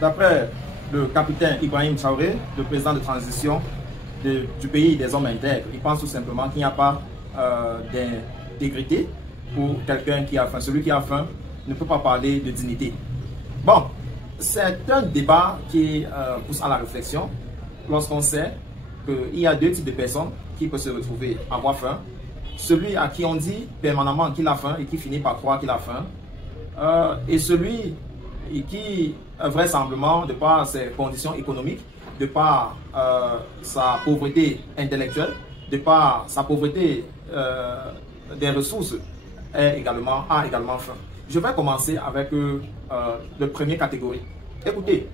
D'après le capitaine Ibrahim Traoré, le président de transition du pays des hommes intègres, il pense tout simplement qu'il n'y a pas d'intégrité pour quelqu'un qui a faim. Celui qui a faim ne peut pas parler de dignité. Bon, c'est un débat qui pousse à la réflexion lorsqu'on sait qu'il y a deux types de personnes qui peuvent se retrouver à avoir faim. Celui à qui on dit permanemment qu'il a faim et qui finit par croire qu'il a faim. Et celui qui, vraisemblablement, de par ses conditions économiques, de par sa pauvreté intellectuelle, de par sa pauvreté des ressources, a également faim. Je vais commencer avec la première catégorie. Écoutez,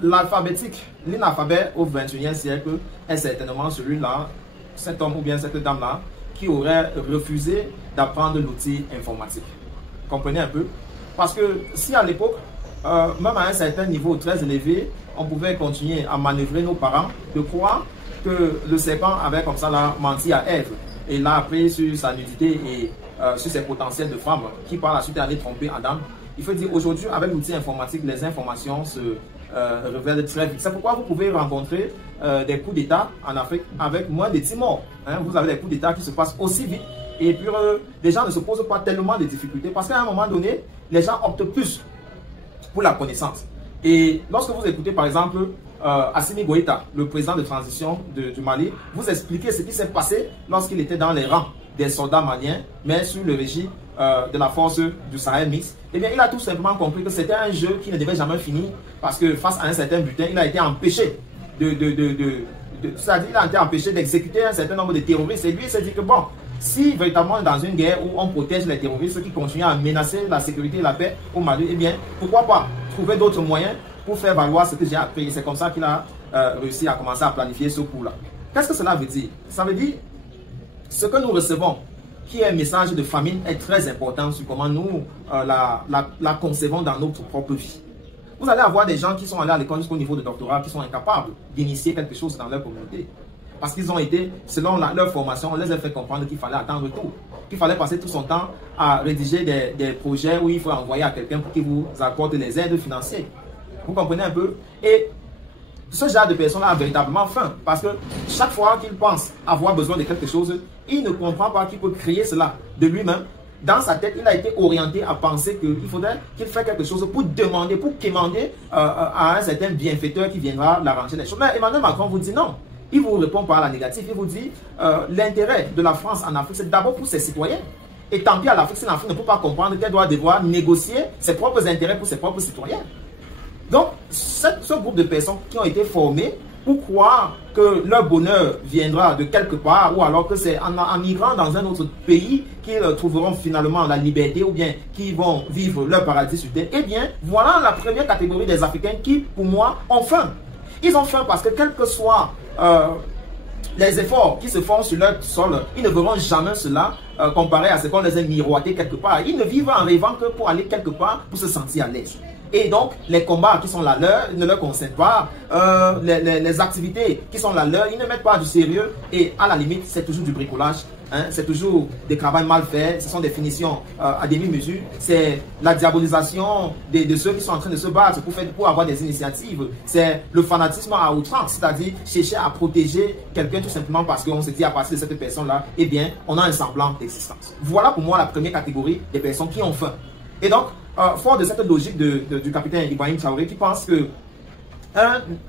l'inalphabète au XXIe siècle est certainement celui-là, cet homme ou bien cette dame-là, qui aurait refusé d'apprendre l'outil informatique. Comprenez un peu? Parce que si à l'époque, même à un certain niveau très élevé, on pouvait continuer à manœuvrer nos parents de croire que le serpent avait comme ça là, menti à Ève et l'a appris sur sa nudité et sur ses potentiels de femme qui par la suite est allé tromper Adam. Il faut dire aujourd'hui avec l'outil informatique, les informations se révèlent très vite. C'est pourquoi vous pouvez rencontrer des coups d'État en Afrique avec moins de 10 morts. Hein. Vous avez des coups d'État qui se passent aussi vite et puis les gens ne se posent pas tellement de difficultés parce qu'à un moment donné, les gens optent plus pour la connaissance. Et lorsque vous écoutez par exemple Assimi Goïta, le président de transition du Mali, vous expliquez ce qui s'est passé lorsqu'il était dans les rangs des soldats maliens, mais sous le régime de la force du Sahel mix, eh bien, il a tout simplement compris que c'était un jeu qui ne devait jamais finir parce que face à un certain butin, il a été empêché c'est-à-dire il a été empêché d'exécuter un certain nombre de terroristes. Et lui, il s'est dit que bon, si véritablement dans une guerre où on protège les terroristes qui continuent à menacer la sécurité et la paix au Mali, eh bien, pourquoi pas trouver d'autres moyens pour faire valoir ce que j'ai appris. C'est comme ça qu'il a réussi à commencer à planifier ce coup-là. Qu'est-ce que cela veut dire? Ça veut dire ce que nous recevons, qui est un message de famine, est très important sur comment nous la concevons dans notre propre vie. Vous allez avoir des gens qui sont allés à l'école jusqu'au niveau de doctorat, qui sont incapables d'initier quelque chose dans leur communauté. Parce qu'ils ont été, selon leur formation, on les a fait comprendre qu'il fallait attendre tout. Qu'il fallait passer tout son temps à rédiger des projets où il faut envoyer à quelqu'un pour qu'il vous accorde les aides financières. Vous comprenez un peu? Et ce genre de personne a véritablement faim. Parce que chaque fois qu'il pense avoir besoin de quelque chose, il ne comprend pas qu'il peut créer cela de lui-même. Dans sa tête, il a été orienté à penser qu'il faudrait qu'il fasse quelque chose pour demander, pour quémander à un certain bienfaiteur qui viendra l'arranger les choses. Mais Emmanuel Macron vous dit non. Il vous répond par la négative. Il vous dit l'intérêt de la France en Afrique, c'est d'abord pour ses citoyens. Et tant pis à l'Afrique, si l'Afrique ne peut pas comprendre qu'elle doit devoir négocier ses propres intérêts pour ses propres citoyens. Donc, ce groupe de personnes qui ont été formées pour croire que leur bonheur viendra de quelque part ou alors que c'est en migrant dans un autre pays qu'ils trouveront finalement la liberté ou bien qu'ils vont vivre leur paradis sur terre, eh bien, voilà la première catégorie des Africains qui, pour moi, ont faim. Ils ont faim parce que quel que soit les efforts qui se font sur leur sol, ils ne verront jamais cela comparé à ce qu'on les a miroité quelque part. Ils ne vivent en rêvant que pour aller quelque part pour se sentir à l'aise. Et donc, les combats qui sont la leur ne leur concernent pas. Les activités qui sont la leur, ils ne mettent pas du sérieux. Et à la limite, c'est toujours du bricolage. Hein, c'est toujours des travails mal faits. Ce sont des finitions à demi-mesure. C'est la diabolisation de ceux qui sont en train de se battre pour avoir des initiatives. C'est le fanatisme à outrance. C'est-à-dire chercher à protéger quelqu'un tout simplement parce qu'on se dit à partir de cette personne-là, eh bien, on a un semblant d'existence. Voilà pour moi la première catégorie des personnes qui ont faim. Et donc, fort de cette logique du capitaine Ibrahim Traoré qui pense que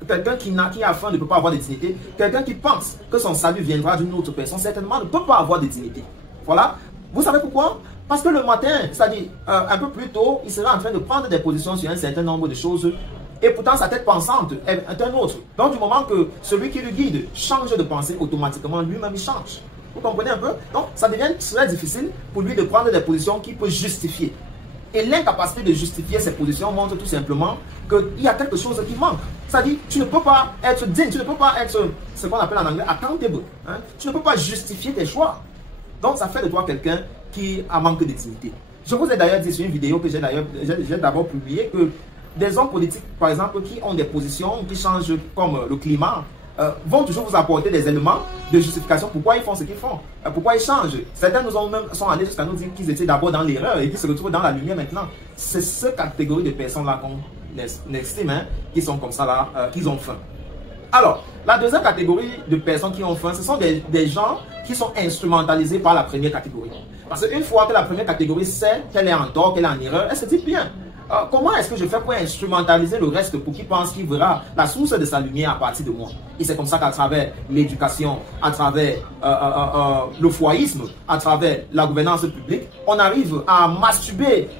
quelqu'un qui a faim ne peut pas avoir de dignité, quelqu'un qui pense que son salut viendra d'une autre personne, certainement ne peut pas avoir de dignité. Voilà. Vous savez pourquoi? Parce que le matin, c'est-à-dire un peu plus tôt, il sera en train de prendre des positions sur un certain nombre de choses et pourtant sa tête pensante est un autre. Donc du moment que celui qui le guide change de pensée, automatiquement lui-même il change. Vous comprenez un peu? Donc ça devient très difficile pour lui de prendre des positions qu'il peut justifier. Et l'incapacité de justifier ces positions montre tout simplement qu'il y a quelque chose qui manque. C'est-à-dire, tu ne peux pas être digne, tu ne peux pas être ce qu'on appelle en anglais accountable. Hein? Tu ne peux pas justifier tes choix. Donc, ça fait de toi quelqu'un qui a manque de dignité. Je vous ai d'ailleurs dit sur une vidéo que j'ai d'abord publiée que des hommes politiques, par exemple, qui ont des positions qui changent comme le climat, vont toujours vous apporter des éléments de justification pourquoi ils font ce qu'ils font, pourquoi ils changent. Certains sont allés jusqu'à nous dire qu'ils étaient d'abord dans l'erreur et qu'ils se retrouvent dans la lumière maintenant. C'est cette catégorie de personnes-là n'estime, hein, qui sont comme ça là, qui ont faim. Alors, la deuxième catégorie de personnes qui ont faim, ce sont des gens qui sont instrumentalisés par la première catégorie. Parce qu'une fois que la première catégorie sait qu'elle est en tort, qu'elle est en erreur, elle se dit bien. Comment est-ce que je fais pour instrumentaliser le reste pour qu'il pense qu'il verra la source de sa lumière à partir de moi? Et c'est comme ça qu'à travers l'éducation, à travers le foyisme, à travers la gouvernance publique, on arrive à masturber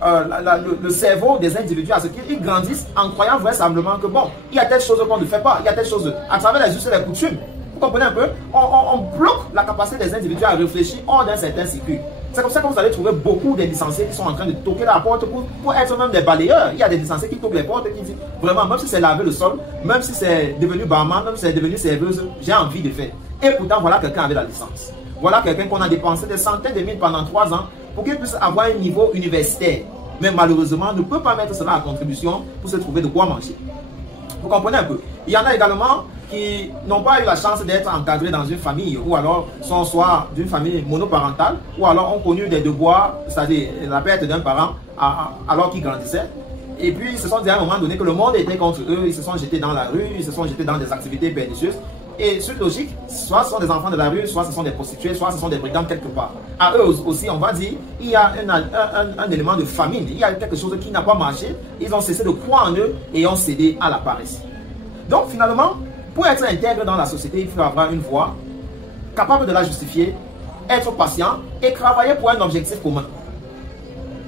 le cerveau des individus à ce qu'ils grandissent en croyant vraisemblablement que bon, il y a telle chose qu'on ne fait pas, il y a telle chose à travers les us et les coutumes. Vous comprenez un peu? On bloque la capacité des individus à réfléchir hors d'un certain circuit. C'est comme ça que vous allez trouver beaucoup des licenciés qui sont en train de toquer la porte pour être même des balayeurs. Il y a des licenciés qui toquent les portes et qui disent vraiment, même si c'est laver le sol, même si c'est devenu barman, même si c'est devenu serveuse, j'ai envie de faire. Et pourtant, voilà quelqu'un avec la licence. Voilà quelqu'un qu'on a dépensé des centaines de mille pendant 3 ans pour qu'il puisse avoir un niveau universitaire. Mais malheureusement, ne peut pas mettre cela à contribution pour se trouver de quoi manger. Vous comprenez un peu? Il y en a également qui n'ont pas eu la chance d'être encadrés dans une famille, ou alors sont soit d'une famille monoparentale, ou alors ont connu des devoirs, c'est-à-dire la perte d'un parent alors qu'ils grandissaient. Et puis, ils se sont dit à un moment donné que le monde était contre eux, ils se sont jetés dans la rue, ils se sont jetés dans des activités pernicieuses. Et suite logique, soit ce sont des enfants de la rue, soit ce sont des prostituées, soit ce sont des brigands quelque part. À eux aussi, on va dire, il y a un élément de famine, il y a quelque chose qui n'a pas marché, ils ont cessé de croire en eux et ont cédé à la paresse. Donc finalement, pour être intègre dans la société, il faut avoir une voie, capable de la justifier, être patient et travailler pour un objectif commun.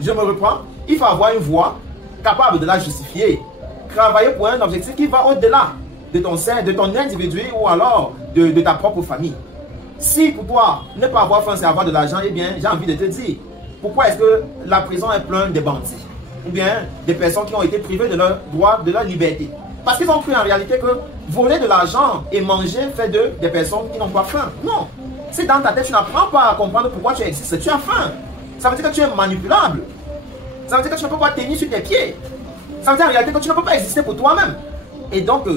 Je me reprends, il faut avoir une voie, capable de la justifier, travailler pour un objectif qui va au-delà de ton individu ou alors de ta propre famille. Si pour toi, ne pas avoir faim, c'est avoir de l'argent, eh bien, j'ai envie de te dire, pourquoi est-ce que la prison est pleine de bandits? Ou bien des personnes qui ont été privées de leur droit, de leur liberté? Parce qu'ils ont cru en réalité que voler de l'argent et manger fait d'eux des personnes qui n'ont pas faim. Non. Si dans ta tête, tu n'apprends pas à comprendre pourquoi tu existes, tu as faim. Ça veut dire que tu es manipulable. Ça veut dire que tu ne peux pas tenir sur tes pieds. Ça veut dire en réalité que tu ne peux pas exister pour toi-même. Et donc,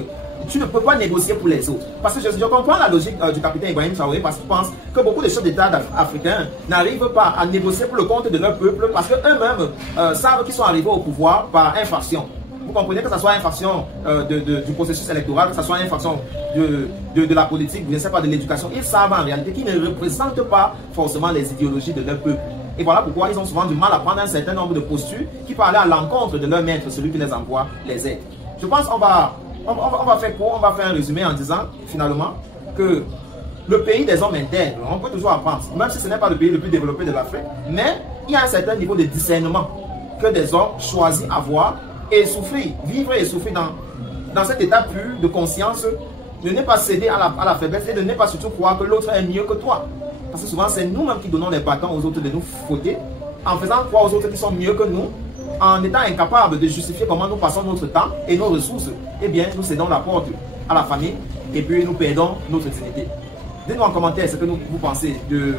tu ne peux pas négocier pour les autres. Parce que je comprends la logique du capitaine Ibrahim Traoré, parce qu'il pense que beaucoup de chefs d'État africains n'arrivent pas à négocier pour le compte de leur peuple parce qu'eux-mêmes savent qu'ils sont arrivés au pouvoir par infraction. Vous comprenez que ce soit infraction du processus électoral, que ce soit infraction de la politique, je ne sais pas, de l'éducation. Ils savent en réalité qu'ils ne représentent pas forcément les idéologies de leur peuple. Et voilà pourquoi ils ont souvent du mal à prendre un certain nombre de postures qui parlaient à l'encontre de leur maître, celui qui les envoie, les aide. Je pense qu'on va faire court, on va faire un résumé en disant finalement que le pays des hommes intègres, on peut toujours apprendre, même si ce n'est pas le pays le plus développé de l'Afrique, mais il y a un certain niveau de discernement que des hommes choisissent avoir et souffrir, vivre et souffrir dans cet état pur de conscience, de ne pas céder à la faiblesse et de ne pas surtout croire que l'autre est mieux que toi. Parce que souvent, c'est nous-mêmes qui donnons les bâtons aux autres de nous fauter, en faisant croire aux autres qui sont mieux que nous, en étant incapables de justifier comment nous passons notre temps et nos ressources. Eh bien, nous cédons la porte à la famille et puis nous perdons notre dignité. Dites-nous en commentaire ce que vous pensez de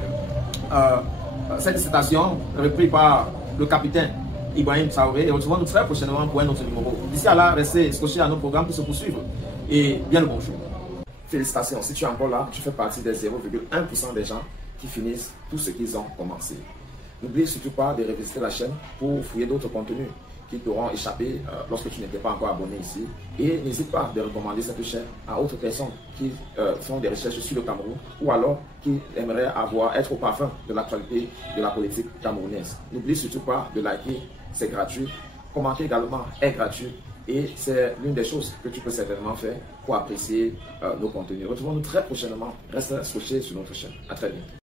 cette citation reprise par le capitaine Ibrahim Traoré, et retrouvons-nous très prochainement pour un autre numéro. D'ici à là, restez scotchés à nos programmes qui se poursuivent. Et bien le bonjour. Félicitations, si tu es encore là, tu fais partie des 0,1% des gens qui finissent tout ce qu'ils ont commencé. N'oublie surtout pas de revisiter la chaîne pour fouiller d'autres contenus qui t'auront échappé lorsque tu n'étais pas encore abonné ici. Et n'hésite pas de recommander cette chaîne à d'autres personnes qui font des recherches sur le Cameroun ou alors qui aimeraient être au parfum de l'actualité de la politique camerounaise. N'oublie surtout pas de liker, c'est gratuit. Commenter également est gratuit. Et c'est l'une des choses que tu peux certainement faire pour apprécier nos contenus. Retrouvons-nous très prochainement. Reste scotché sur notre chaîne. À très bientôt.